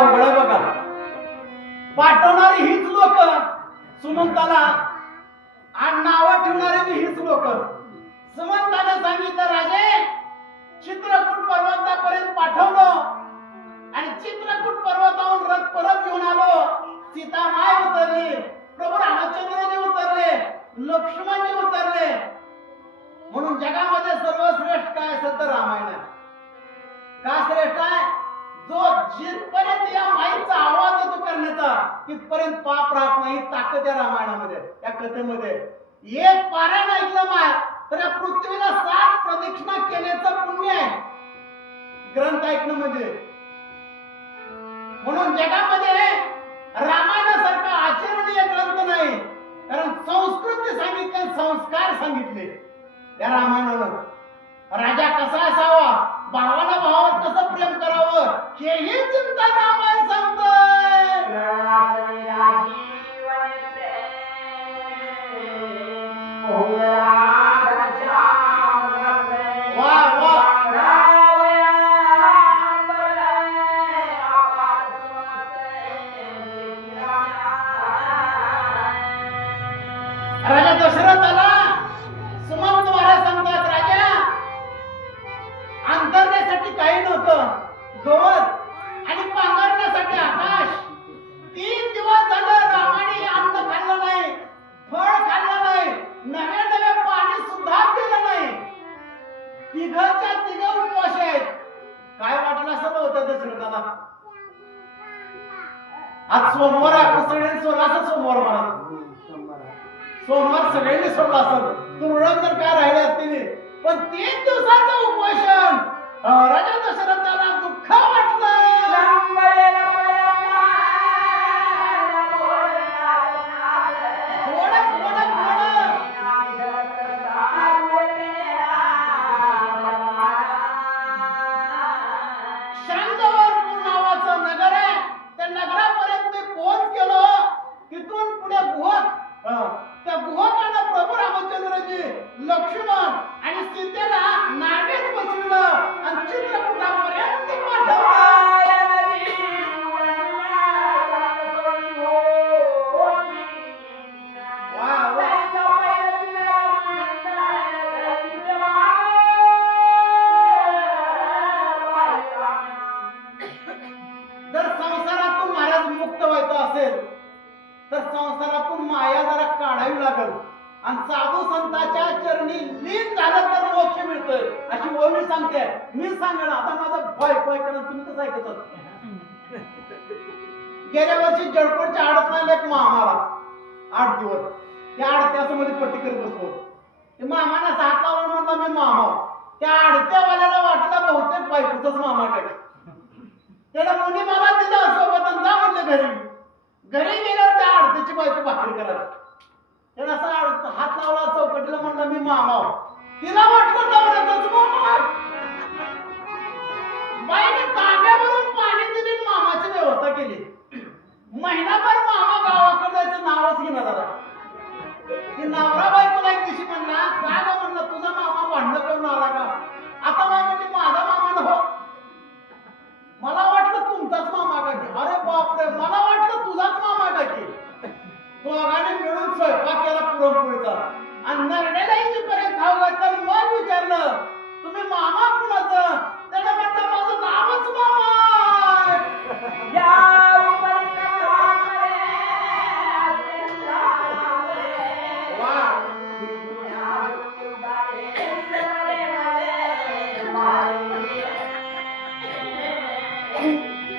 अवघड आहे बघा. पाठवणारी हीच लोक सुमंताला आणि नावं ठेवणारी हीच लोक. सुमंताने सांगितलं राजे चित्रकूट पर्वतापर्यंत पाठवलं आणि चित्रकूट पर्वतावरून रथ परत घेऊन आलो. सीता माय उतरली, प्रभू रामचंद्रजी उतरले, लक्ष्मणजी उतरले. म्हणून जगामध्ये सर्वश्रेष्ठ काय असेल तर रामायण आहे. का श्रेष्ठ आहे? जो जिथपर्यंत या माईचा आवाज येतो करण्याचा तिथपर्यंत पाप राहत नाही. ताकद या रामायणामध्ये, या कथेमध्ये. एक पारायण ऐकलं माय तर या पृथ्वीला 7 प्रदक्षिणा केल्याचं पुण्य आहे ग्रंथ ऐकणं म्हणजे. म्हणून जगामध्ये रामायणासारखा आचरणीय ग्रंथ नाही. कारण संस्कृती सांगितले, संस्कार सांगितले या रामायणानं. राजा कसा असावा, भावाला भावावर कसं प्रेम करावं हेही चिंता रामायण सांगतंय. वा वा राजा दशरथाला सुमंत महाराज सांगतात राजा अंतरण्यासाठी काही नव्हतं, गवत आणि पांघरण्यासाठी आकाश. 3 दिवस झालं रामाने अन्न खाल्लं नाही, फळ खाल्लं नाही, नवे पाणी सुद्धा पिलं नाही. तिघच्या तिघ उपवास आहेत. काय वाटलं असं होतं दशरथाला? आज सोमवार आपण सगळ्यांनी सोडला असं सोमवार महाराज सोमवार सगळ्यांनी सोडला असं तुरळक जर काय राहिले असतील. पण 3 दिवसाचं उपोषण राजा दशरथाला दुःख वाटलं. श्रंगवरपूर नावाचं नगर आहे. त्या नगरापर्यंत मी पोहोच केलो. तिथून पुढे गुहक, त्या गुहकानं प्रभू रामचंद्रजी, लक्ष्मण आणि सीतेला नावेत बसविलं आणि चित्रकूटापर्यंत पाठवलं. जर संसारातून महाराज मुक्त व्हायचं असेल तर संसारातून माया जरा काढावी लागल आणि साधू संतांच्या चरणी लीन झालं तर मोक्ष मिळतोय अशी ओवी सांगते. मी सांगणार आता माझं बायको ऐकणं तुम्ही कसं ऐकत. गेल्या वर्षी जळकोटच्या आडतला एक मामाला 8 दिवस त्या आडत्यामध्ये पट्टी करत बसलो. ते मामाने हात लावला म्हणला मी मामा. त्या आडत्यावाल्याला वाटलं बहुतेक बायकोचाच मामा काय. त्याला मुली मला दिलं सोबत जा म्हणलं घरी. घरी गेल्यावर त्या आडतीची बायको भाकरी करायला. त्याला असा हात लावला चौकटीला म्हणला मी मामा. तिला वाटलं नवऱ्याचाच मामा. बाईने तांब्यावरून पाणी दिली, मामाची व्यवस्था केली. महिनाभर मामा गावाकडे जायचं नावच घेणार झाला. ती नवरा बायकोला एक दिवशी म्हणला काय ग म्हणलं तुझा मामा भांडण करून आला का? आता मामा माझा मामा नको, मला वाटलं तुमचाच मामा का की. अरे बापरे, मला वाटलं तुझाच मामा का की. दोघांनी मिळून स्वयंपाक केला पुरणपोळीचा आणि नरड्याला इथपर्यंत खाऊ घातलं. मग विचारलं तुम्ही मामा कुणाचं? त्याने म्हटलं माझं नावच मामा.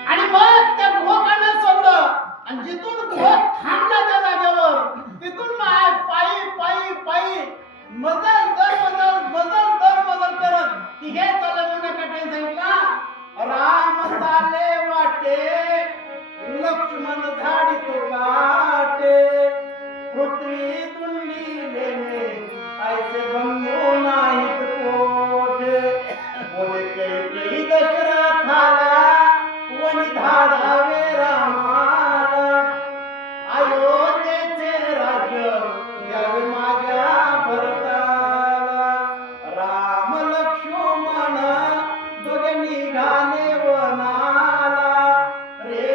आणि मग त्या गुहकांना सोडलं आणि जिथून गुहक थांबला त्या जागेवर तिथून पायी पायी पायी मजल दर मजल करत तिघे चालवण्याकडे सांगितला. राम चाले वाटे लक्ष्मण झाडी तो काटे पृथ्वी तुंडी लेणे ऐसे बंधू नाहीत कोठे बोले कैकेयी दशरथाला वनी धाडावे रामाला अयोध्येचे राज्य द्यावे माझ्या भरताला. राम लक्ष्मण दोघे निघाले वनाला रे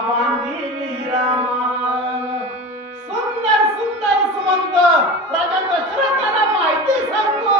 बांधिली रामा. सुंदर सुंदर सुमंत राजा दशरथाला माहिती सांगतो.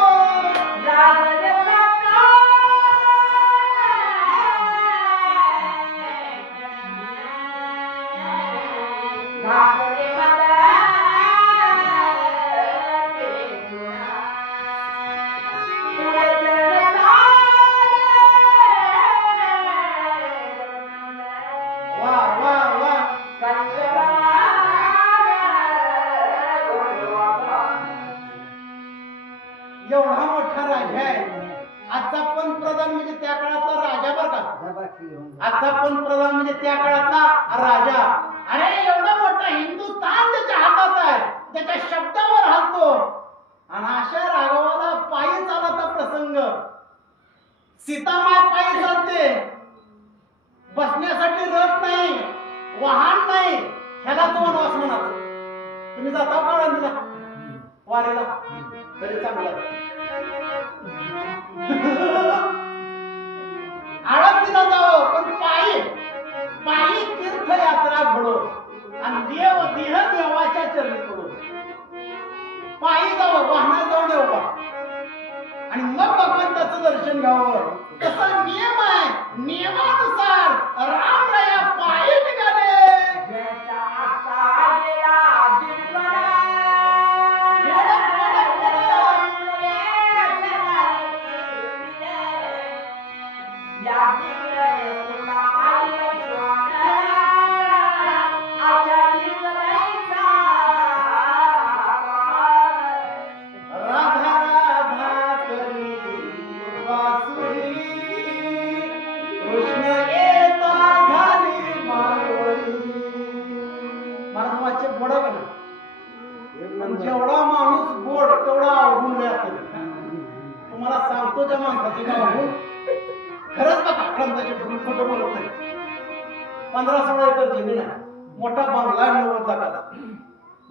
एवढा मोठा राजा आहे. आजचा पंतप्रधान म्हणजे त्या काळातला राजा बर का. आजचा पंतप्रधान म्हणजे त्या काळातला राजा. अरे एवढा मोठा हिंदुस्थान त्याच्या हातात आहे, त्याच्या शब्दावर हलतो. आणि अशा राघवाला पायी चालायचा प्रसंग. सीतामाय पायी चालते, बसण्यासाठी रथ नाही, वाहन नाही, ह्याला तो वनवास म्हणायचं. तुम्ही जाता का आळंदीला वारीला? तरी चांगलं. आळंदीला जावं पण पायी पायी तीर्थयात्रा घडो आणि देव देह देवाच्या चरणी पडो. पायी जावं, वाहनात जाऊ नये बा. आणि मग भगवंताचं दर्शन घ्यावं. तसा नियम आहे. नियमानुसार रामराया पायी निघाले. जेवढा माणूस गोड तेवढा अवघुण असतो. तुम्हाला सांगतो त्या माणसाचे काय अवघुण. खरंच बघा, ग्रंथाचे खोटं बोलत नाही. 15-16 एकर जमीन आहे, मोठा बंगला आहे 90 लाखाचा,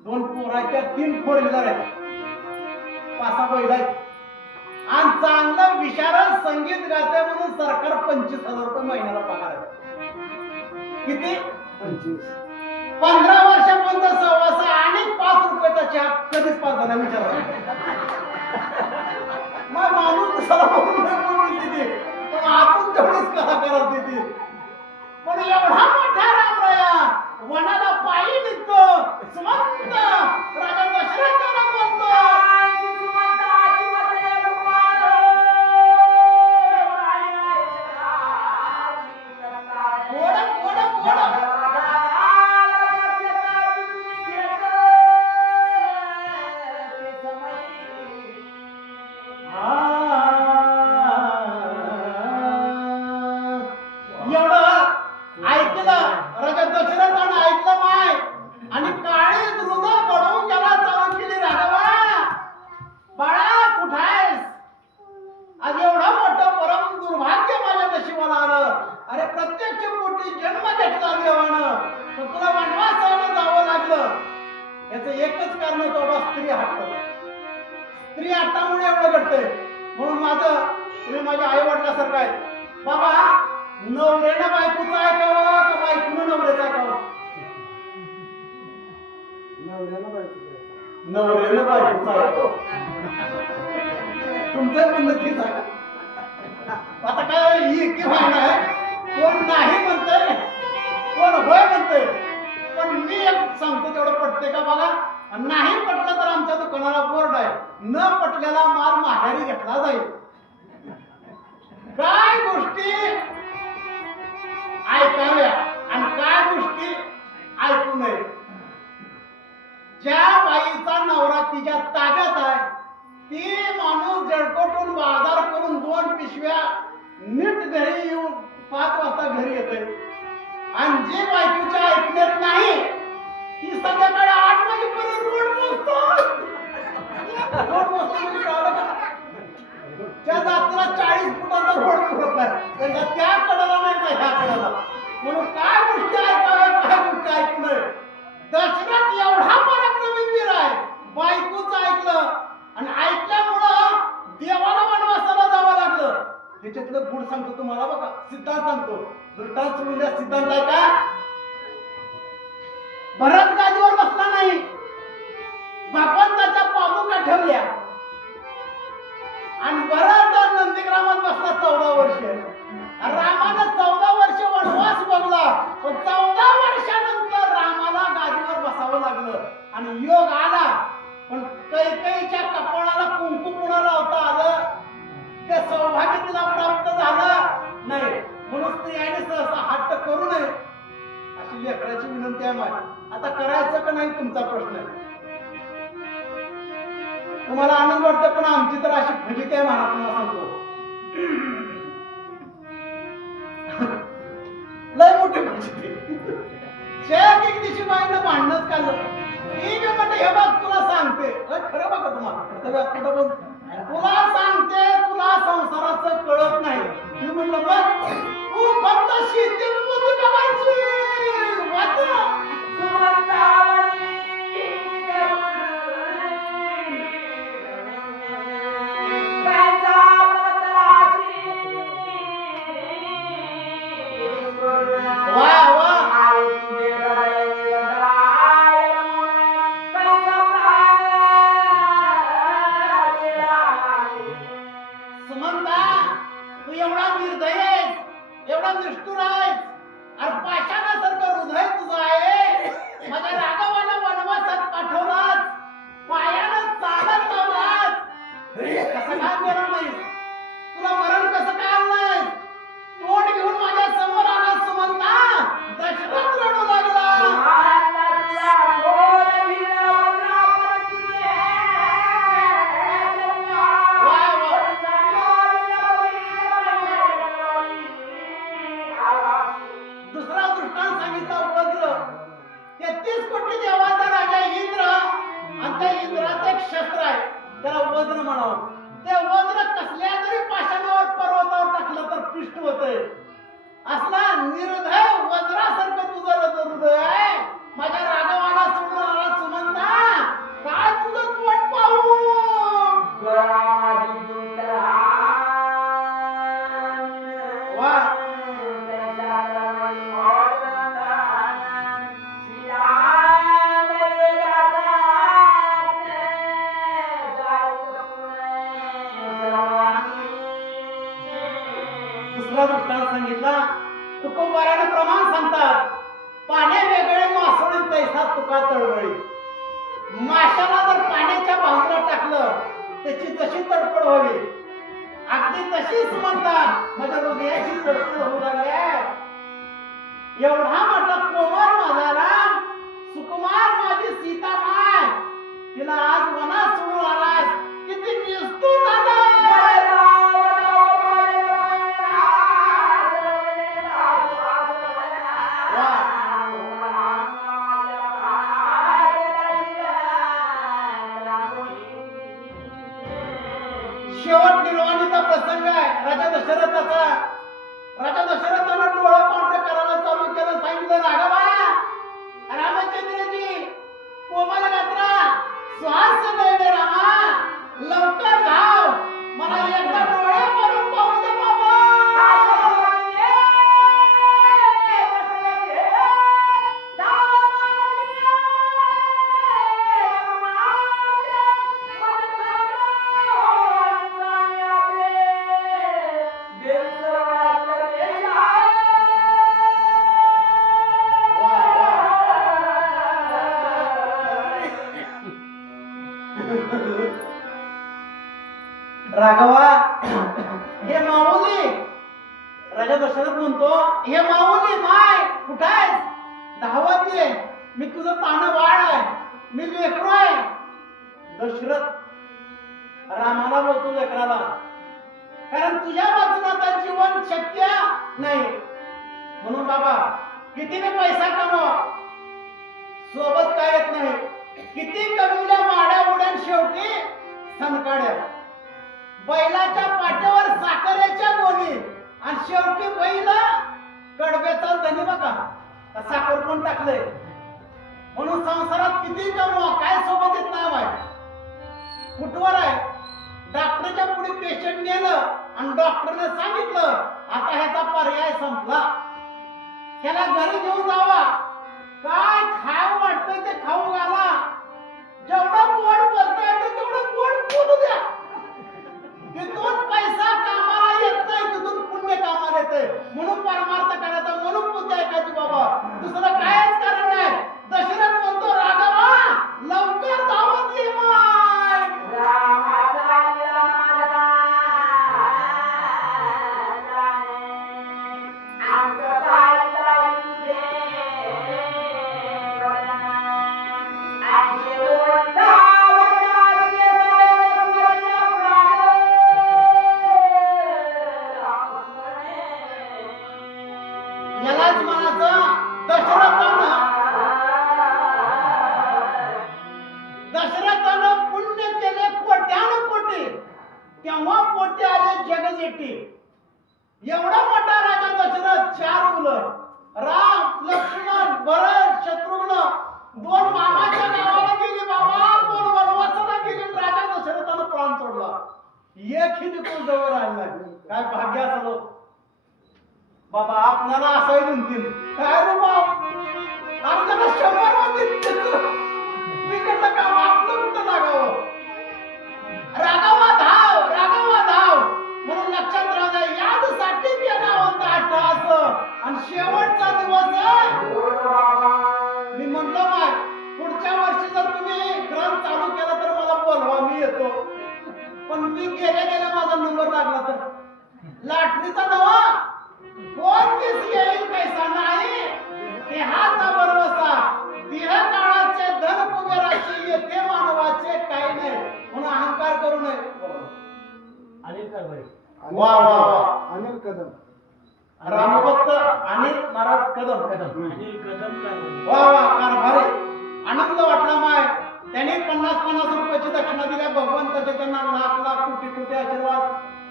2 पोराच्या 3 फोर व्हीलर आहेत, 5-6 बैल आहेत आणि चांगलं विशारद संगीत गाते म्हणून सरकार 25,000 रुपये महिन्याला पगार आहे. किती? 25. 15 वर्षापर्यंत सहवासा आणि 5 रुपयाचा चहा कधीच पाच झाला विचारा. मग माणूस कशाला बोलून तिथे पण आतून तेवढीच कला करत तिथे. पण एवढा मोठा रामराया वनाला पायी निघतो. सुमंत राजा दशरथाला बोलतो, एकच कारण होतं बाबा, स्त्री हट्ट. स्त्री हट्टामुळे एवढं घडतंय. म्हणून माझं, तुम्ही माझ्या आई वडिलासारखं आहे बाबा. नवऱ्यानं बायकोचं ऐकावं का बायकोनं नवऱ्याचं ऐकावं? नवऱ्यानं बायकोचं ऐकावं. तुमचं म्हणणं ठीक आहे. आता काय ही की भांडण आहे, कोण नाही म्हणतंय कोण होय म्हणतंय. पण मी एक सांगतो तेवढं पटते का बघा. नाही पटलं तर आमच्या दुकानाला बोर्ड आहे, न पटलेला माल माघारी घेतला जाईल. काय गोष्टी ऐकाव्या आणि काय गोष्टी ऐकू नये. ज्या बाईचा नवरा तिच्या ताब्यात आहे ती माणूस जडकोटून बाजार करून 2 पिशव्या नीट घरी येऊन 5 वाजता घरी येते. आणि जे बायकोच्या ऐकण्यात नाही ती संध्याकाळी 8 वाजेपर्यंत रोड पोचतो. म्हणजे कळलं का? त्या जात्रा 40 फुटाचा रोड पुरत नाही, त्या कडाला नाही का ह्या कडाला. म्हणून काय गोष्टी ऐकाव्या काय गोष्टी ऐकू नये. दशरथ एवढा पराक्रमी वीर आहे, बायकोचं ऐकलं आणि ऐकल्यामुळं देवाला वनवासाला जावं लागलं. त्याच्यातलं गुण सांगतो तुम्हाला बघा, सिद्धांत सांगतो. दृष्टांत सोडून द्या, सिद्धांत आहे का? आणि योग आला, पण कैकेयीच्या कपाळाला कुंकू पुन्हा लावता आलं, ते सौभाग्य तिला प्राप्त झालं नाही. म्हणून स्त्रियाने सहसा हट्ट करू नये अशी लेकराची विनंती आहे माझी. आता करायचं का नाही तुमचा प्रश्न आहे. तुम्हाला आनंद वाटतो, पण आमची तर अशी फजिती आहे म्हणा. तुम्हाला सांगतो लय मोठी फजिती. एक दिवशी बाईनं भांडणच काढलं. ठीक आहे म्हणते, हे बघ तुला सांगते, खरं बघा तुम्हाला तुला सांगते, तुला संसाराचं कळत नाही. मी म्हणलं बघ, तू फक्त शेती बघायची निष्ठुर आहेस. अरे पाषाणासारखं हृदय तुझं आहे. माझ्या राघवाला वनवासात पाठवलास, पायानं चालत लावलास. कसं काय मरण नाहीस? तुला मरण कसं काय आलं नाहीस? तोंड घेऊन माझ्या समोर आला सुमंता. दशरथ रडू लागला. शस्त्र आहे, त्याला वज्र म्हणावं. ते वज्र कसल्या जरी पाषाणावर पर्वतावर टाकलं तर पृष्ठ होतंय. असला निर्दय वज्रासारखं तुझं हृदय आहे. माझ्या राघवाला सोडून आला सुमंता. काय तुझं तोंड पाहू. सांगितला तुकोबाराने प्रमाण सांगतात. पाण्या वेगळे मासोळीत तैसा तुका तळवळी. माशाला जर पाण्याच्या बाजूला टाकलं त्याची जशी तडफड व्हावी, अगदी तशीच म्हणतात माझ्या हृदयाची तडफड होऊ लागली. एवढा मोठा कोमल माझा राम, सुकुमार माझी सीता माय, तिला आज वनात सोडून आलास. किती निष्ठुर झाला. शेवट निर्वाणीचा प्रसंग आहे राजा दशरथाचा. राजा दशरथानं डोळं पांढरं करायला चालू केलं. सांगितलं राघवा, रामचंद्रजी, कोमल गात्रा, सुहास्य नयने रामा, लवकर धाव, मला एकदा डोळे भरून पाहू दे बाबा. राघवा, हे माऊली. राजा दशरथ म्हणतो, हे माऊली माय कुठं आहेस? धावत ये, मी तुझं तानं बाळ आहे, मी लेकरू आहे. दशरथ रामाला बोलतो लेकराला, कारण तुझ्या वाचून आता जीवन शक्य नाही. म्हणून बाबा किती मी पैसा कमवा, सोबत काय येत नाही. किती कमवल्या माड्या उड्या, शेवटी सनकाड्या. बैलाच्या पाठीवर साखरेच्या गोणी आणि शेवटी बैल कडब्याचा धनी. बघा साखर कोण टाकलंय. म्हणून संसारात किती कमवा, काय सोबत येत नाही. बाय कुठवर आहे. डॉक्टरच्या पुढे पेशंट नेलं आणि डॉक्टरने सांगितलं आता ह्याचा पर्याय संपला, ह्याला घरी घेऊन जावा. काय खाऊ वाटतंय ते खाऊ घाला, जेवढं पोट बोलता येतं तेवढं पोट बोलू द्या. तिथून पैसा कामाला येत नाही, तिथून पुण्य कामाला येते. म्हणून परमार्थ करायचा, म्हणून पुण्य ऐकायची बाबा, दुसरं कायच कारण नाही. दशरथ म्हणतो राघवा, जवळ आला काय भाग्य असलो बाबा आपल्याला असाही म्हणतील काय रे बाप आपल्याला 100 म्हणतील मी म्हटलं का आपलं कुठं लागावं रागावा धाव म्हणून लक्षात राहू द्या यादसाठी गेला होता अट्टास आणि शेवटचा दिवस मी म्हणलो माय पुढच्या वर्षी जर तुम्ही ग्रंथ चालू केला तर मला बोलवा मी येतो पण मी गेल्या माझा नंबर लागला तर लाटरीचा नवा कोण दिस येईल कैसा नाही ते हाचा भरवसा देह काळाचे धन कुबेराचे येते मानवाचे काही नाही म्हणून अहंकार करू नये अनिल कारभारी वा वा वा अनिल कदम रामभक्त अनिल महाराज कदम अनिल कदम कारभारी वा वा कारभारी आनंद वाटला माय त्यांनी 50-50 रुपयाची दक्षिणा दिल्या भगवंताचे त्यांना लाख कोटी आशीर्वाद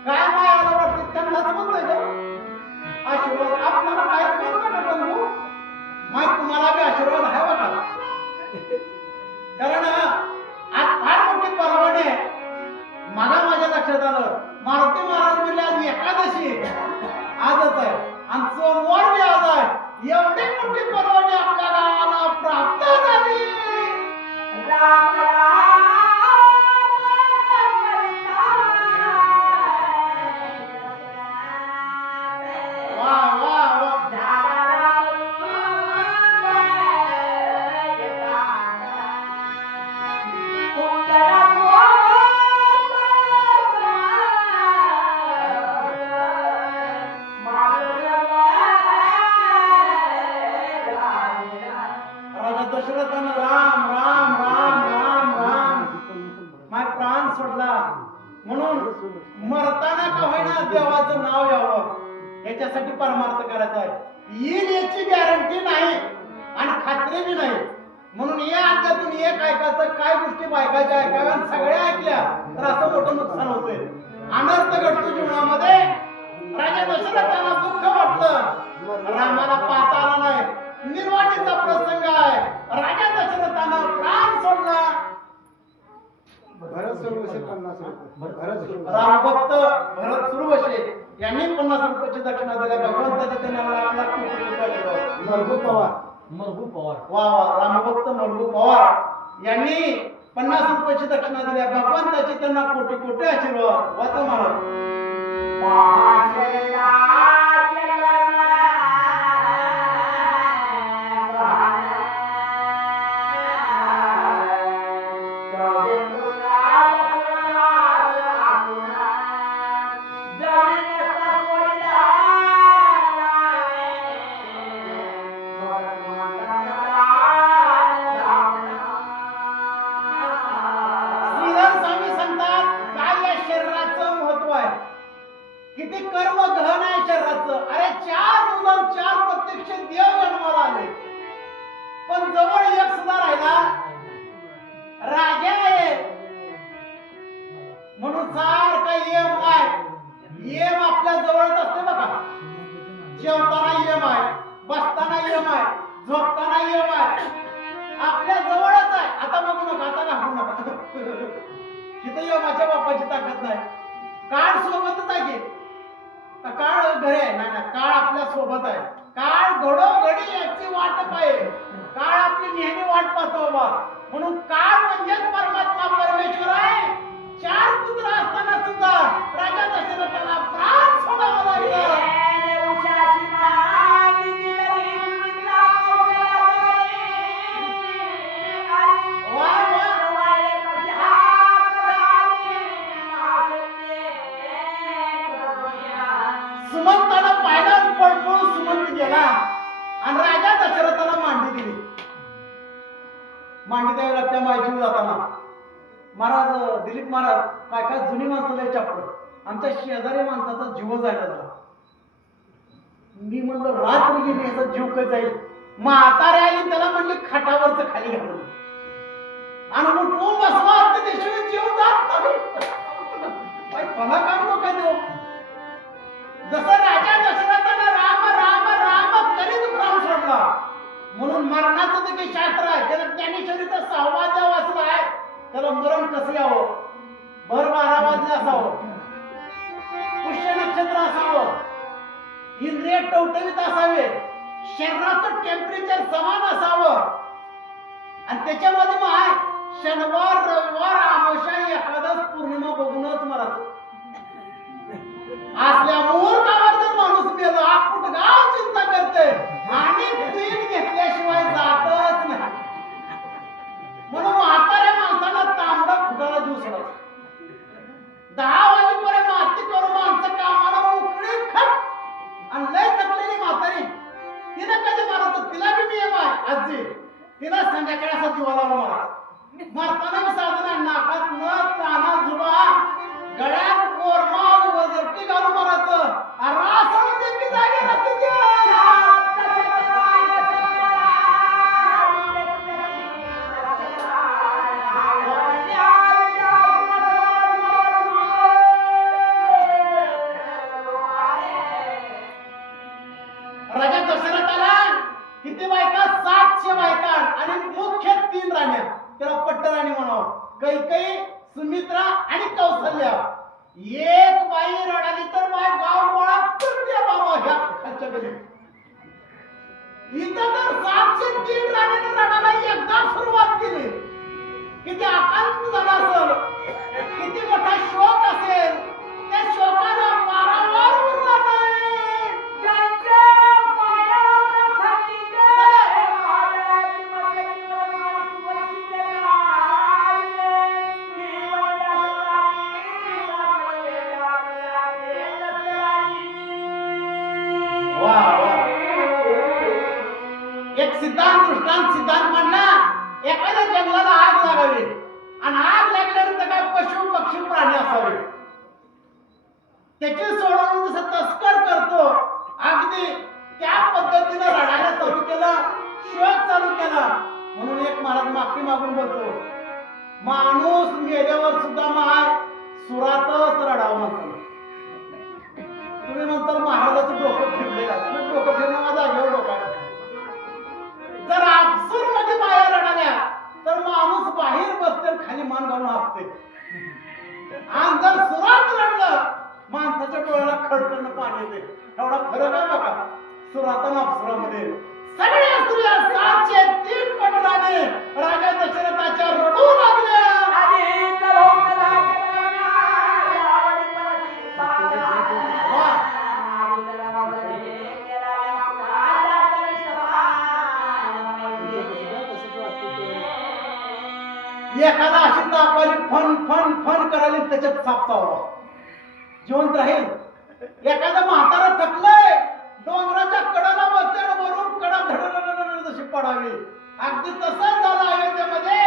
काय मायाला वाटते त्यांनाच म्हणतोय ग आशीर्वाद आपल्याला कायच म्हणतो ना बंधू माय तुम्हाला बी आशीर्वाद आहे बघा कारण आज फार मोठी पर्वणी आहे मला माझ्या लक्षात आलं मारुती महाराज म्हणले आज एकादशी आजच आहे आणि सोमवार बी आज आहे एवढी मोठी पर्वणी आपल्या गावाला प्राप्त झाली राम वा वा वा राजा दशरथानं राम राम राम राम राम माय प्राण सोडला म्हणून मरताना का होईना देवाचं नाव यावं याच्यासाठी परमार्थ करायचा आहे येईल याची गॅरंटी नाही आणि खात्री बी नाही म्हणून या अध्यातून एक ऐकायचं काय गोष्टी बायकाच्या ऐकाव्या आणि सगळ्या ऐकल्या तर असं मोठं नुकसान होतंय अनर्थ घडतो जीवनामध्ये राजा दशरथाला दुःख वाटलं रामाला पाहता आला नाही निर्वाणीचा प्रसंग आहे राजा दशरथानं प्राण सोडला भरत सुरवशे 50 रुपये भरत सुरवशे रामभक्त भरत सुरवशे यांनी 50 रुपयाची दक्षिणा दिल्या भगवंताच्या त्यांना लाख कोटी आशीर्वाद मरघु पवार मरघु पवार वा वा रामभक्त मरघु पवार यांनी 50 रुपयाची दक्षिणा दिल्या भगवंताचे त्यांना कोटी आशीर्वाद वाचा महाराज किती कर्म गहन आहे शरीराचं अरे 4 मुलं 4 प्रत्यक्ष देव जन्माला आले पण जवळ एक सुद्धा राहिला राजा आहे म्हणून सारखा येम आपल्या जवळच असते बघा जेवताना येम आहे बसताना येम आहे झोपताना येम आहे आपल्या जवळच आहे आता बघू नका आता घाबरू नका तिथे यमाच्या बापाची ताकद नाही काळ सोबतच आहे की काळ घरी आहे नाही काळ आपल्या सोबत आहे काळ घडोघडी याची वाट पाहे काळ आपली नेहमी वाट पाहतो बाबा म्हणून काळ म्हणजेच परमात्मा परमेश्वर आहे 4 पुत्र असताना सुद्धा राजा दशरथाला प्राण सोडावा लागला सुमंताला पाहिला पळपळून सुमंत गेला आणि राजा दशरथाला मांडी दिली मांडी द्यावी लागते माहिती जाताना महाराज दिलीप महाराज काय जुनी माणसं लय चपळ आमच्या शेजारी माणसाचा जीव जायला झाला मी म्हणलं रात्र गेली याचा जीव काय जाईल म्हातारे आली त्याला म्हणले खाटावरच खाली घालून आणि मग तो बसला त्याशिवाय जीव जात नाही मला काम नको देऊ जसं राजा दशरथानं राम राम राम करीत प्राण सोडला म्हणून मरणाचं ते काही शास्त्र आहे त्याला ज्ञानेश्वरीचा 6वा अध्याय वाचला आहे त्याला मरण कसं यावं भर 12 वाजले असावं नक्षत्र असावं, इंद्रिय टवटवीत असावे, शरीराचं टेम्परेचर समान असावं, आणि त्याच्यामध्ये मग आहे शनिवार रविवार अमावस्या एकादश पौर्णिमा बघूनच मरायचं. असल्या मुहूर्तावर जर माणूस गेलो आपण गाव चिंता करते आणि पीठ घेतल्याशिवाय जातच नाही. म्हणून म्हाताऱ्या माणसाला तांबडा फुटाला जीव सोडायचा. 10 वाजेपर्यंत माती करून माणसं कामाला मोकळी खट आणि लय थकलेली म्हातारी तिनं कधी मारायचं, तिला बी नियम आहे आजी, तिला संध्याकाळी असा दिवा लावून मारायचा. मारताना साधन नाकात नथ, कानात जुबा, गळ्यात कोरमा, वजरटी घालून मारायचं. रासवून दे की जागी राहते राजा दशरथाला किती बायका? 700 बायका आणि मुख्य 3 राण्या. त्याला पट्टराणी म्हणावं. कैकेयी, सुमित्रा आणि कौसल्या. एक बाई रडाली तर बाय गाव गोळा करते बाबा ह्या खालच्या गली. इथं तर 703 राण्यांनी रडायला एकदा सुरुवात केली. किती आकांत झाला असेल, किती मोठा शोक असेल, त्या शोकाला पारावार उरला नाही. एक सिद्धांत दृष्टांत मांडला. एखाद्या जंगलाला आग लागावी आणि आग लागल्यानंतर काय पशु पक्षी प्राणी असावे, त्याची सोडवणूक जसं तस्कर करतो अगदी त्या पद्धतीनं रडायला चालू केलं, शोक चालू केला. म्हणून एक महाराज माफी मागून बोलतो, माणूस मेल्यावर सुद्धा माय सुरातच रडावं म्हणतो. तुम्ही म्हणता महाराजाचं डोकं फिरले का? डोकं फिरणं माझा जागेवर डोका. जर आपसूर मध्ये बाहेर रडाल्या तर माणूस बाहेर बसते, खाली मान घालून हसते. आणि जर सुरात रडलं माणसाच्या डोळ्याला खडखडनं पाणी येते. एवढा फरक आहे बघा सुरात आणि अप्सरामध्ये. सगळ्या स्त्रिया 703 पटराने राजा दशरथाच्या रडू लागल्या. एखादा अशी तापाली फन फन फन करायला त्याच्यात साप चावला जिवंत राहील. एखादा म्हातारा थकलाय डोंगराच्या कडाला बसल्या वरून कडा धडधड जशी पडावी, अगदी तसंच झालं अयोध्येमध्ये.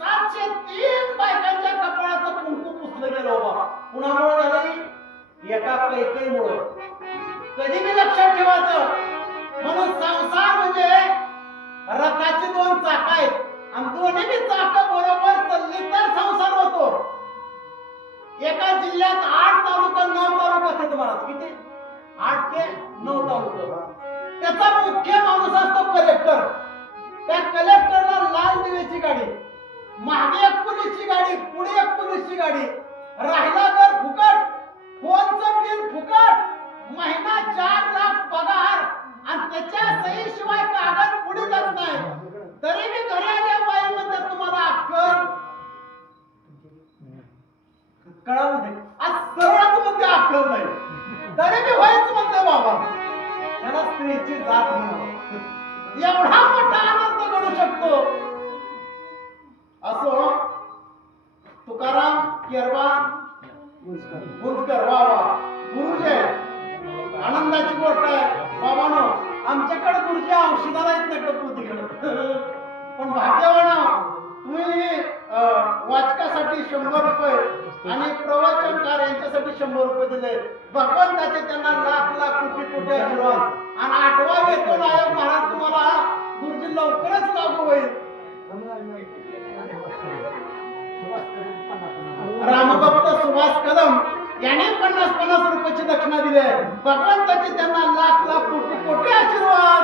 703 बायकांच्या कपाळाचं कुंकू पुसलं गेलं बाबा. कुणामुळे झालं? एका कैकेयीमुळे. कधी बी लक्षात ठेवायचं. म्हणून संसार म्हणजे रथाची 2 चाक आहेत आणि दोन्ही बी चाक बरोबर चालली तर संसार होतो. एका जिल्ह्यात 8 तालुका 9 तालुका असतात महाराज. किती? 8 ते 9 तालुका. त्याचा मुख्य माणूस असतो कलेक्टर. त्या कलेक्टरला लाल दिव्याची गाडी, मागे एक पोलीसची गाडी, पुढे एक पोलीसची गाडी, राहिला तर फुकट, फोनचं बिल फुकट, महिना 4 लाख पगार आणि त्याच्या सही शिवाय कागद पुढे जात नाही. तरी मी घरी आल्या बाई म्हणतात तुम्हाला अक्कल कळलं नाही. आज सरळच म्हणते अक्कल नाही, तरी मी व्हायच म्हणते बाबा. त्याला स्त्रीची जात म्हणावं. एवढा मोठा आनंद घडू शकतो. असो तुकाराम केरवान गुंजकर वा वा गुरुजी, आनंदाची गोष्ट आहे बाबांनो. आमच्याकडे गुरुजी औषधाला येत नाही तिकडे, पण भाग्यवान तुम्ही वाचकासाठी 100 रुपये आणि प्रवचनकार यांच्यासाठी 100 रुपये दिले. भगवंताचे त्यांना लाख लाख कोटी कोटी आशीर्वाद. आणि 8वा वेतन आयोग महाराज तुम्हाला गुरुजी लवकरच लागू होईल. रामभक्त सुभाष कदम यांनी 50-50 रुपयाची दक्षिणा दिली. भगवंताचे त्यांना लाख लाख कोटी कोटी आशीर्वाद.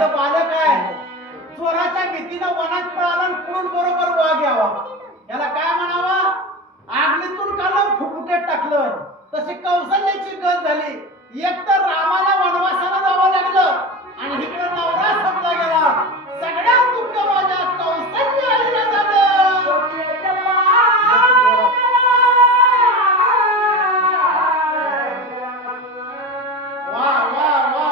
एखादं बालक आहे चोराच्या भीतीनं वनात पळाला आणि पुढून बरोबर वाघ यावा, याला काय म्हणावं? आगनीतून काढलं फुफुट्यात टाकलं. तशी कौशल्याची गत झाली. एक तर रामाला वनवासाला जावं लागलं आणि इकडे नवरा संपला गेला. सगळ्यात दुःख माझ्या कौशल्य आईला झालं. वा वा वा.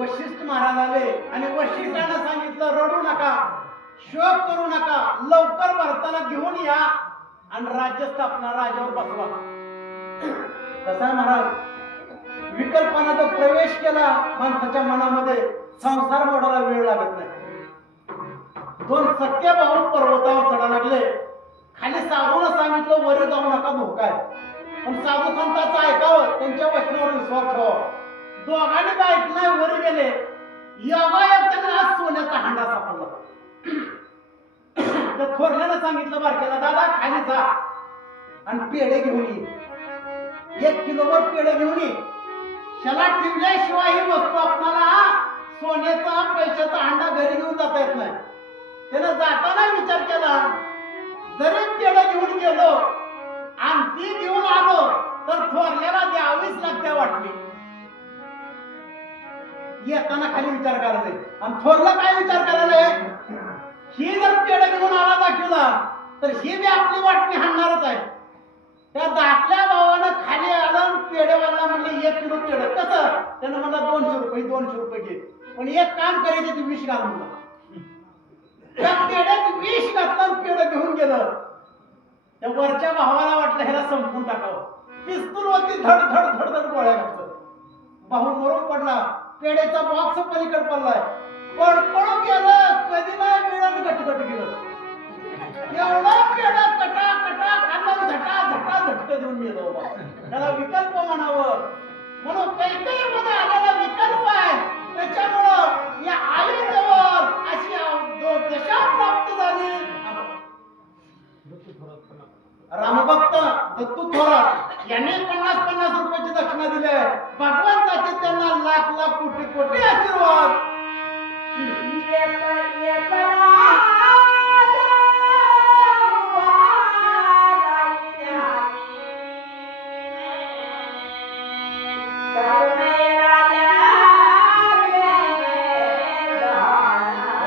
वशिष्ठ महाराज आले आणि वशिष्ठानं सांगितलं, रडू नका, शोक करू नका, लवकर भरताना घेऊन या आणि राज्य स्थापना राजावर बसवा. कसा महाराज, विकल्पनाचा प्रवेश केला माणसाच्या मनामध्ये, संसार मोडायला वेळ लागत नाही. दोन सख्या भाऊ पर्वतावर चढा लागले. खाली साधूनं सांगितलं वर जाऊ नका, धोका आहे. पण साधू संतांचं ऐकावं, त्यांच्या वचनावर विश्वास ठेवावा. दोघांनी काय ऐकलं, वर गेले. योगायोग त्यांना आज सोन्याचा हांडा सापडला. तर थोरल्यानं सांगितलं बारक्याला, दादा खाली जा आणि पेढे घेऊन ये, 1 किलोवर पेढे घेऊन ये. शाला ठेवल्याशिवाय ही वस्तू आपल्याला सोन्याचा पैशाचा हांडा घरी घेऊन जाता येत नाही. त्यानं जाताना विचार केला, जरी पेढे घेऊन गेलो आणि ती घेऊन आलो तर थोरल्याला द्यावीच लागते वाटली. येताना खाली विचार करायला आणि थोरला काय विचार करायला, ही जर पेढे घेऊन आला दाखवला तर ही बी आपली वाटणी हाणणारच आहे. त्या धाकल्या भावानं खाली आला आणि पेढेवाला म्हणले 1 किलो पेढे कसं? त्यानं म्हणला 200 रुपये घे, पण एक काम करायचे, ती विष घाल म्हणला. त्या पेढ्यात विष घातलं आणि पेढं घेऊन गेलं. त्या वरच्या भावाला वाटलं ह्याला संपून टाकावं. पिस्तूल वरती धड धड धड धड गोळ्या घातलं. भाऊ मरून पडला. पेढ्याचा बॉक्स पलीकडे पडलाय. पळून गेलं, कधी नाही मिळत, गटगट गेलं. एवढा पेढा कटा कटा खाल्ला, झटा झटा झटक देऊन गेलो. त्याला विकल्प म्हणावं, म्हणून काही मध्ये आलेला विकल्प आहे. त्याच्यामुळं या आयुष्यावर अशी दशा प्राप्त झाली. रामभक्त दत्तू थोरात यांनी 50-50 रुपयाची दक्षिणा दिली आहे. भगवंताचे त्यांना लाख लाख कोटी कोटी आशीर्वाद.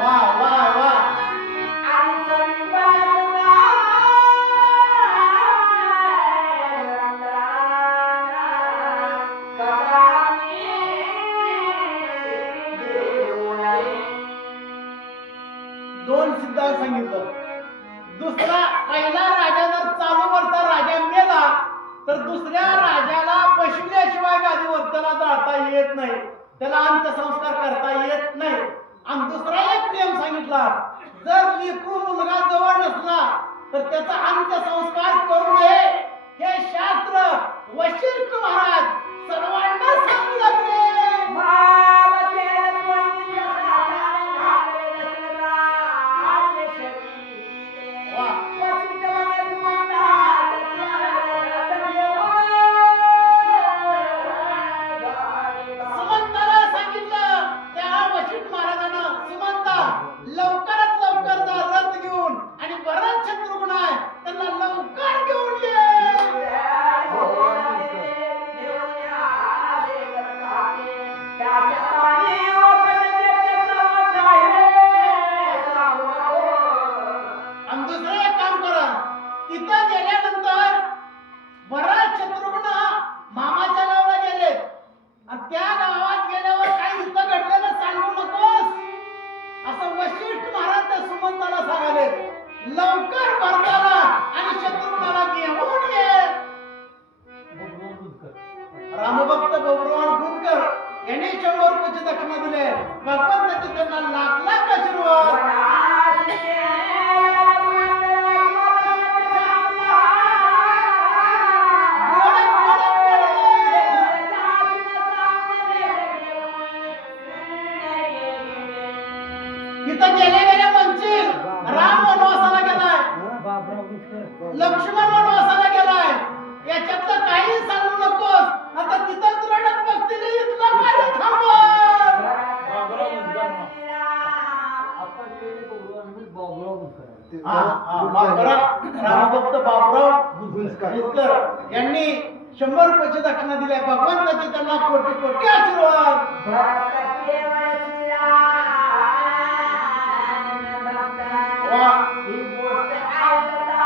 वा वा वा. दोन सिद्धांत सांगितलं. दुसरा, पहिला राजा जर चालूवरचा राजा मेला तर दुसऱ्या राजाला बसविल्याशिवाय गादीवर त्याला जाता येत नाही, त्याला अंत्यसंस्कार करता येत नाही. आणि दुसरा एक नियम सांगितला, जर लेकरू मुलगा जवळ नसला तर त्याचा अंत्यसंस्कार करू नये. हे शास्त्र वशिष्ठ महाराज सर्वांना सांगू लागले. सुमंताला सांगितलं त्या वशिष्ठ महाराजानं, सुमंता लवकरात लवकर जा रथ घेऊन, आणि भरत शत्रुघ्न आहे त्यांना लवकर घेऊन ये. आणि दुसरं एक काम करा, तिथं गेल्यानंतर भरत शत्रुघ्न मामाच्या गावाला गेले आणि त्या गावात गेल्यावर काही युद्ध घडलेलं सांगू नकोस असं वशिष्ठ महाराज त्या सुमंताला सांगाले. लवकर भरताना आणि शत्रुघ्नाला घेऊन ये. रामभक्त बबरुवान गुंडकर यांनी 100 रुपयाची दक्षिणा दिली. भगवंताचे त्यांना लाख लाख आशीर्वाद. माफ करा, रामभक्त बाबुराव गुंजकर. गुंजकर यांनी 100 रुपयाची दक्षिणा दिली आहे. भगवंताचे त्यांना कोटी कोटी आशीर्वाद. भक्त केवळ श्रीराम भक्त. वा. ही गोष्ट ऐकता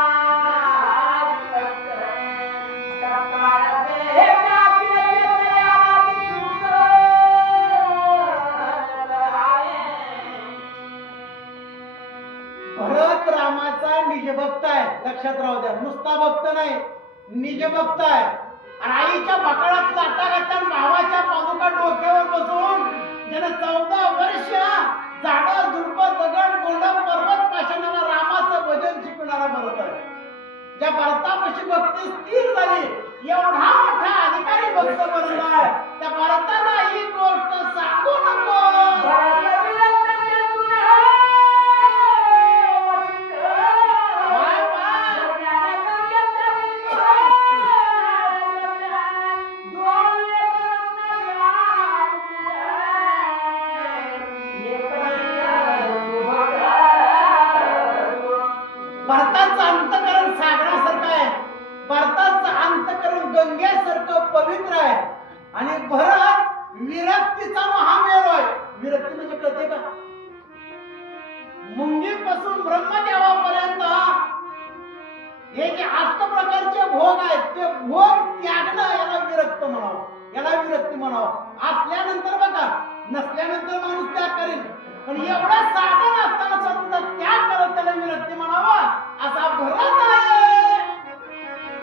कपाळाचे हे कापले घेतले आधी भरत रामाचा निजभक्त आहे, लक्षात राहू द्या. नुसता भक्त नाही, निजभक्त आहे. आणि आईच्या बकाळात लाटा घातल्या, भावाच्या पादुका डोक्यावर बसून ज्याने 14 वर्ष झाडं झुडपं दगड गोंड पर्वत पाषाणाला रामाचं भजन शिकवणारा भरत आहे. ज्या भरतापाशी भक्ती स्थिर झाली, एवढा मोठा अधिकारी भक्त बनलाय, त्या भरताला ही गोष्ट सांगू नको. भारताचं अंतकरण सागरासारखं आहे, भारताचं अंतकरण गंगेसारखं पवित्र आहे. आणि भरत विरक्तीचा महामेरू आहे. विरक्ती म्हणजे कळते का? मुंगीपासून ब्रह्मदेवापर्यंत हे जे 8 प्रकारचे भोग आहेत, ते भोग त्यागणं याला विरक्त म्हणावं, याला विरक्ती म्हणावं. असल्यानंतर बघा, नसल्यानंतर माणूस त्याग करेल, पण एवढं साधन असताना स्वतःचा त्याग करत त्याला विरक्ती म्हणावा, असा भरत आहे.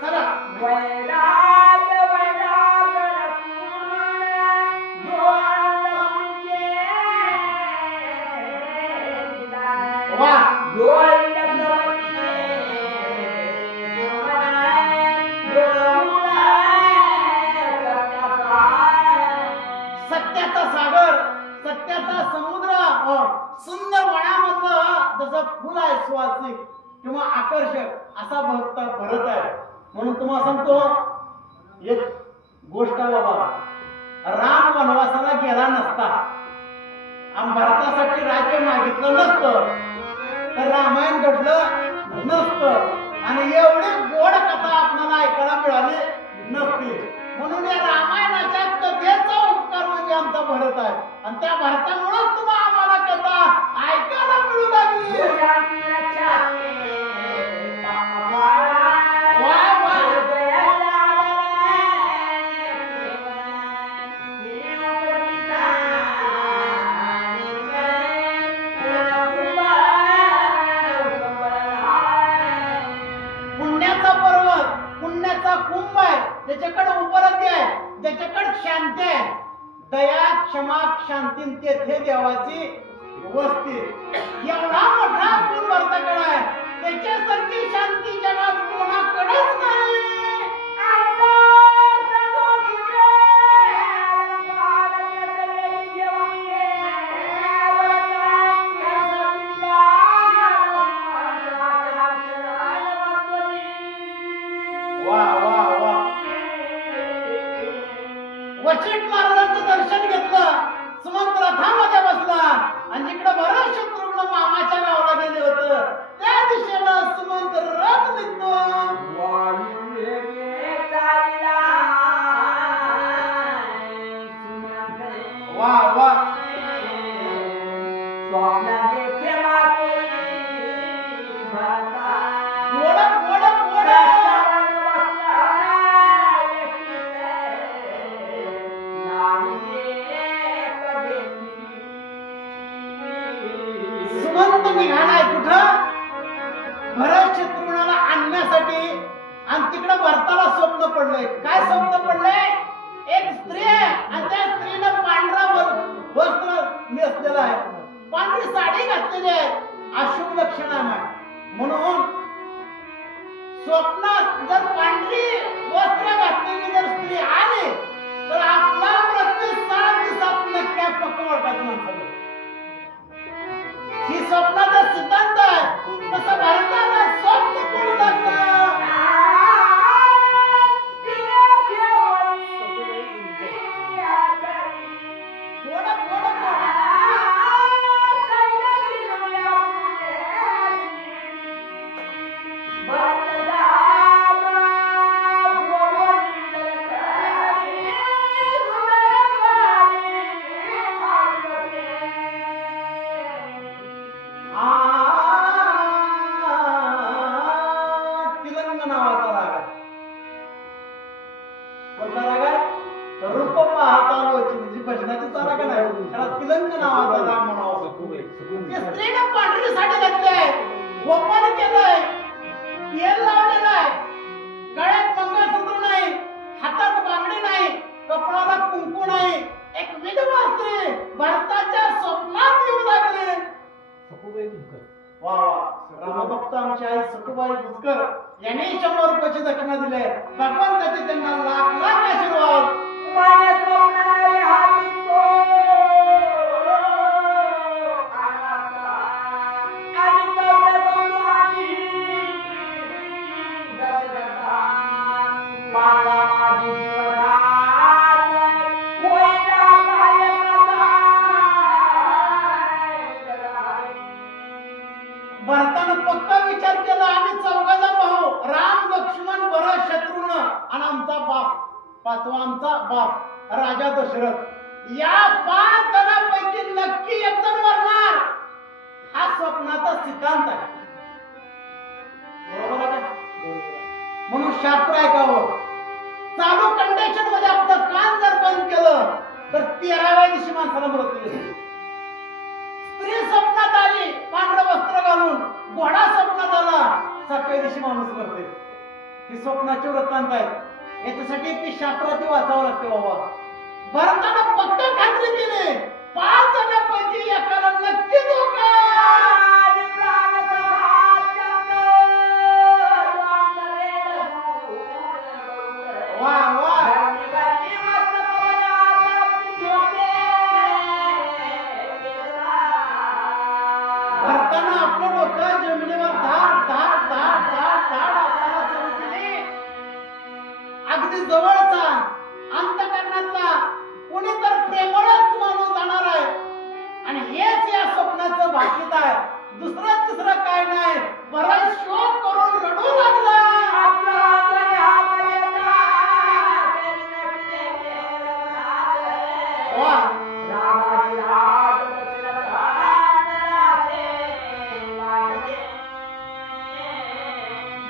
चला, वैराग वैराग जो आनंद वा. सत्याचा सागर, सत्याचा समुद्र, सुंदर वनामधलं जसं फुल आहे सुवासिक किंवा आकर्षक, असा भक्त भरत आहे. म्हणून तुम्हाला सांगतो एक गोष्ट आहे बाबा, राम वनवासाला गेला नसता आणि भारतासाठी राज्य मागितलं नसतं तर रामायण घडलं नसतं आणि एवढी गोड कथा आपल्याला ऐकायला मिळाली नसती. म्हणून या रामायणाच्या कथेचा उपकार म्हणजे आमचा भरत आहे आणि त्या भारतामुळेच तुम्हाला आम्हाला कथा ऐकायला मिळू लागली. वाह, वाह. पुण्याचा पर्वत, पुण्याचा कुंभ आहे, त्याच्याकडे उपरती आहे, त्याच्याकडे शांती आहे. दया क्षमा शांती तेथे देवाची वस्ती. एवढा मोठा गुण भरताकडे आहे, त्याच्यासारखी शांती जगात कोणाकडेच नाही. वा वा वा. वशिष्ठ महाराजांचं दर्शन घेतलं, सुमंत रथामध्ये बसला आणि जिकडे बरं शत्रुघ्न मामाच्या गावाला गेले होतं त्या दिशेनं सुमंत रथ निघतो. वा वा. गोड गोड गोड. सुमंत निघालाय कुठं? भरत शत्रुघ्नाला आणण्यासाठी. आणि तिकडे भरताला स्वप्न पडलंय. काय स्वप्न पडलंय? एक स्त्री आहे आणि त्या स्त्रीनं पांढरा वस्त्र नेसलेलं आहे, पांढरी साडी रूप पाहता लोची म्हणजे भजनाची चाला का नाही त्याला तिलंग नावाचा राम म्हणावं त्या स्त्रीने पांढरी साडी घातली आहे गोपाल केलंय तेल लावलेलं आहे गळ्यात मंगळसूत्र नाही हातात बांगडी नाही कपडाला कुंकू नाही एक विधवा स्त्री भारताच्या स्वप्नात येऊ लागले सखूबाई बुजकर. वा वा रामभक्त आमची आई सखूबाई बुजकर यांनी 100 रुपयाची दक्षिणा दिली भगवंताचे त्यांना लाख लाख आशीर्वाद माझ्या स्वप्नाने हा दिसतो आणि चौदा बंधू आणि दशरथा मला माझी जीवनात होईना काय भरतानं पक्का विचार केला आम्ही चौघाचा भाऊ राम लक्ष्मण भरत शत्रुघ्न आणि आमचा बाप पाचवा आमचा बाप राजा दशरथ या 5 जणांपैकी नक्की एक जण मरणार हा स्वप्नाचा सिद्धांत आहे बरोबर आहे का? म्हणून शास्त्र ऐकावं चालू कंडिशन मध्ये आपलं कान जर बंद केलं तर 13व्या दिवशी माणसाला मृत्यू येतो स्त्री स्वप्नात आली पांढरं वस्त्र घालून घोडा स्वप्नात आला 7व्या दिवशी माणूस मरते ही स्वप्नाची वृत्तांत आहेत याच्यासाठी ती शास्त्राची वाचावं लागते बाबा भरतानं पक्का खात्री केली 5 जणांपैकी एकाला नक्की धोका वा वा भरतानं आपलं डोकं जमिनीवर धाड धाड धाड धाड धाड आपल्याला सुरू केली अगदी जवळचा अंतःकरणातला कोणी तर प्रेमळच माणूस जाणार आहे आणि हेच या स्वप्नाचं भाकीत आहे दुसरं तिसरं काय नाही बराच शोक करून रडू लागला वा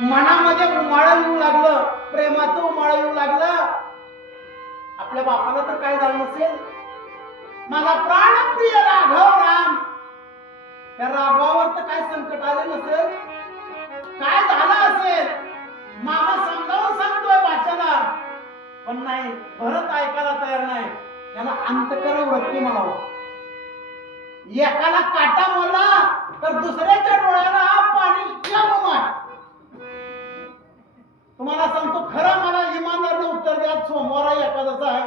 मनामध्ये उमाळा येऊ लागलं प्रेमाचं उमाळा येऊ लागलं आपल्या बापाला तर काय झालं नसेल माझा प्राणप्रिय राघव राम त्या राघवावर तर काय संकट आले नसेल काय झालं असेल मामा समजावून सांगतोय बाच्याला पण नाही भरत ऐकायला तयार नाही याला अंतकर वृत्ती म्हणावं एकाला काटा मोडला तर दुसऱ्याच्या डोळ्याला पाणी मार तुम्हाला सांगतो खरं मला इमानदारने उत्तर द्या सोमवार एखादच आहे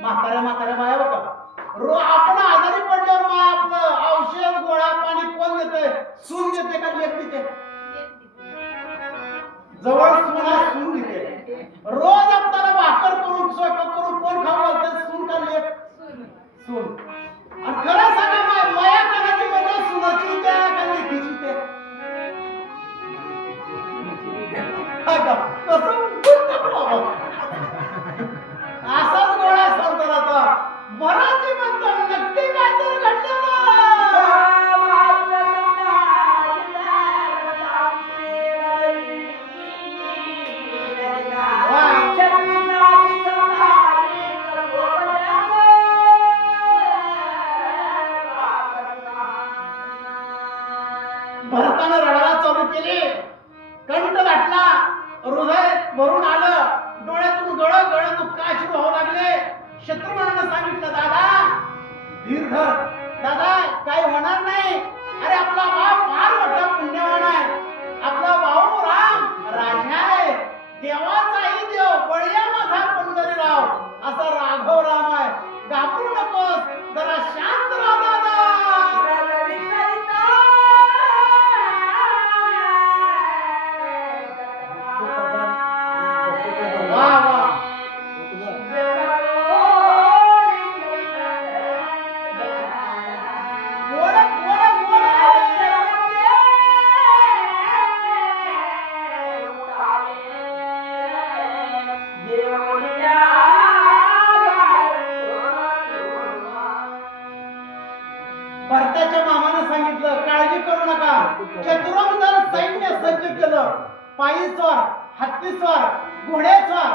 म्हाताऱ्या बाया बघा आपण आजारी पडल्यावर माय आपलं औषध गोळा पाणी कोण देते सून देते का लेख देते जवळ सुना सून देते रोज आपल्याला भाकर करून स्वयंपाक करून कोण खाऊ घालते सून का लेख सून आणि खरं सांगा माया कानाची म्हणजे सुनाची त्या का लेखीची ते असाच गोळा संसाराचा मराठी म्हणतो नक्की काय तर घडलं भरतानं रडायला चालू केली कंठ गाठला हृदय भरून आलं डोळ्यातून गळ दुःख अश्रू व्हावं लागले शत्रुघ्नानं सांगितलं दादा धीर धर दादा काय होणार नाही अरे आपला बाप फार मोठा पुण्यवान आहे आपला भाऊ राम राजा आहे देवाचाही देव बळया माझा पंढरीराव असा राघव राम आहे घाबरू नकोस जरा शांत राहा दादा वा वा भरताच्या मामानं सांगितलं काळजी करू नका चतुरंग सैन्य सज्ज केलं पायी स्वार हत्ती स्वार घोडे स्वार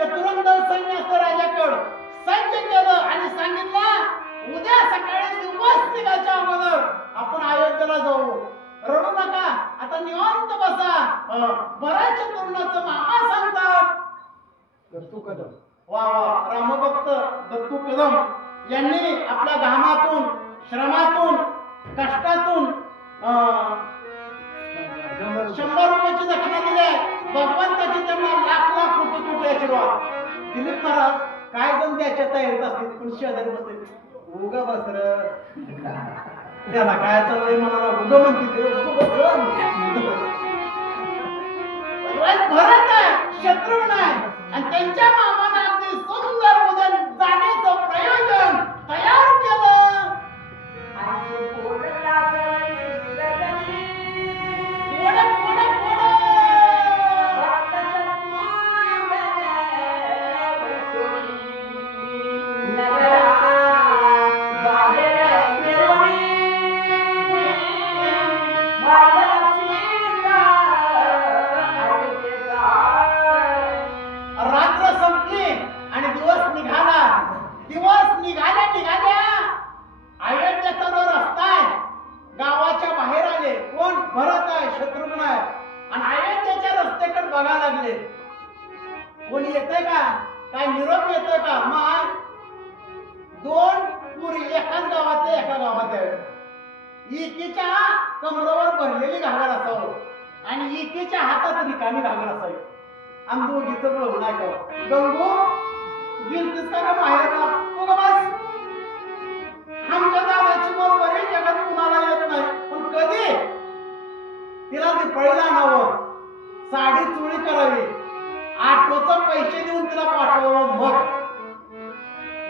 चतुरंग सैन्याचं राजाकडं सज्ज केलं आणि सांगितलं उद्या सकाळी दिवस निघायच्या अगोदर आपण अयोध्येला जाऊ. रडू नका, आता निवांत बसा. बऱ्याच तरुणाचं मामा सांगतात. दत्तू कदम. वा वा, रामभक्त दत्तू कदम यांनी आपल्या घामातून, श्रमातून, कष्टातून 100 रुपयाची दक्षिणा दिली आहे. भगवंताची त्यांना लाख लाख कोटी कोटी आशीर्वाद. दिलीप महाराज काय जण द्यायच्या तयारीत असतील पण शेजारी बसले उगा बस र, त्याला काय चाललंय म्हणाला, उगा म्हणते भरत आहे, शत्रुघ्न आहे आणि त्यांच्या मामाने अगदी सुंदर उद्या जाण्याचं प्रयोजन तयार केलं. आणि पोटला चढली गगनी. पुढं पुढं पुढं भारताच्या पूर्वेने नगरात बाहेर केवळी मार्गदर्शिका ऐकेचा. रात्र संपली आणि दिवस निघाला. दिवस निघाल्या अयोध्येचा जो रस्ता आहे गावाच्या बाहेर आले. कोण? भरत आहे, शत्रुघ्न आहे आणि अयोध्येच्या रस्त्याकडे बघा लागले. कोणी येते का? काय निरोप येतोय का? मग 2 पुरी एकाच गावातल्या एका गावात आहे. एकीच्या कमरावर भरलेली घागर असावं आणि एकीच्या हातात रिकामी घागर असावी. आणि दोघीचं बोल नाही का? गंगू गेलतीस का बाहेरला? तू का बस. आमच्या दादाची बरोबरी जगात कुणाला येत नाही, पण कधी तिला दिपाळीला आणावं, साडी चोळी करावी, ऑटोचं पैसे देऊन तिला पाठवावं. मग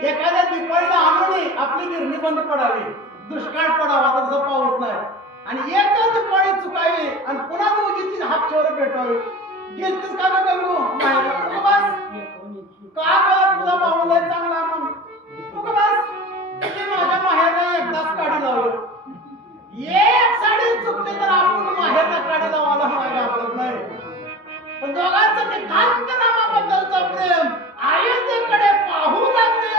एखाद्या दिपाळीला आणून आपली गिरणी बंद पडावी, दुष्काळ पडावा, तसं पाऊस नाही आणि एकच दिपाळी चुकावी आणि पुन्हा दोघीची हापशेवर भेटावी. गेलतीस का ग गंगू बाहेरला? तू का बस. का ग तुला भाऊ लय चांगला म्हणून तू का बस. ते माझ्या माहेरला एकदाच काढी लावलं. एक साडी चुकली तर आपण माहेरला काढी लावायला घाबरत नाही. पण दोघांचं ते खानकरामाबद्दलचं प्रेम अयोध्येकडे पाहू लागले.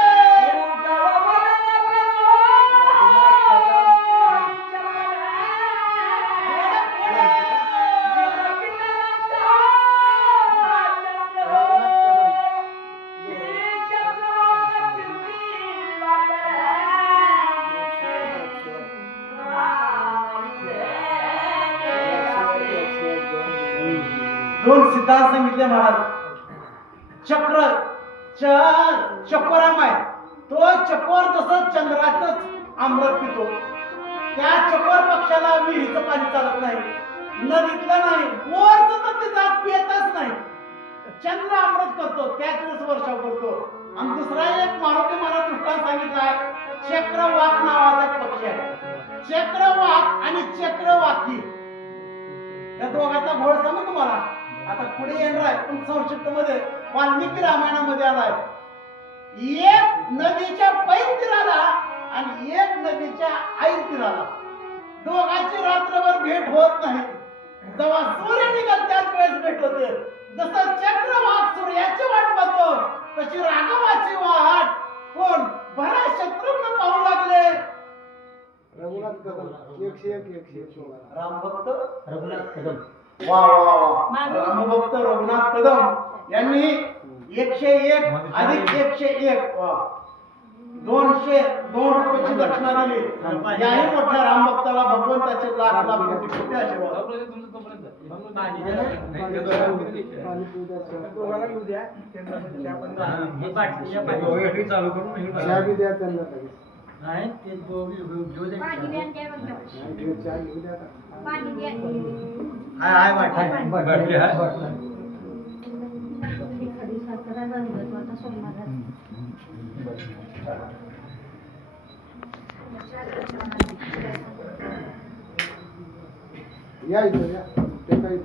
दोन सिद्धांत सांगितले महाराज. चक्र चकोराम आहे तो चकोर जसं चंद्रातच अमृत पितो. त्या चकोर पक्षाला विहिरीचं पाणी चालत नाही, नदीतलं नाही, बोरचं तर ते जात पियतच नाही. चंद्र अमृत करतो, त्याच वेळेस वर्षाव करतो. आणि दुसरा एक मारुती महाराज दृष्टांत सांगितलाय. चक्रवाक नावाचा पक्षी आहे. चक्रवाक आणि चक्रवाकी या दोघांचा घोळ सांगू तुम्हाला. आता पुढे येणार आहे पण संक्षिप्त मध्ये वाल्मिकी रामायणामध्ये आलाय. एक नदीच्या पैन तीराला आणि एक नदीच्या ऐन तीराला दोघांची रात्रभर भेट होत नाही. जेव्हा सूर्य निघाल त्याच वेळेस भेट होते. जसं चक्रवाक सूर्याची वाट पाहतो तशी राघवाची वाट कोण? भरत शत्रुघ्न पाहू लागले. रघुनाथ कदम 101 रामभक्त रघुनाथ कदम. वा वा वा, रामभक्त रघुनाथ कदम यांनी 101 अधिक 101 202 रुपयाची दक्षिणा दिली. याही मोठ्या रामभक्ताला भगवंताचे लाख लाख कोटी कोटी आशीर्वाद. चहा बी द्या त्यांना लगेच. नाही ते दोघी घेऊ दे. चहा घेऊ द्या आता. हाय हाय वाट या इथं या. ते काही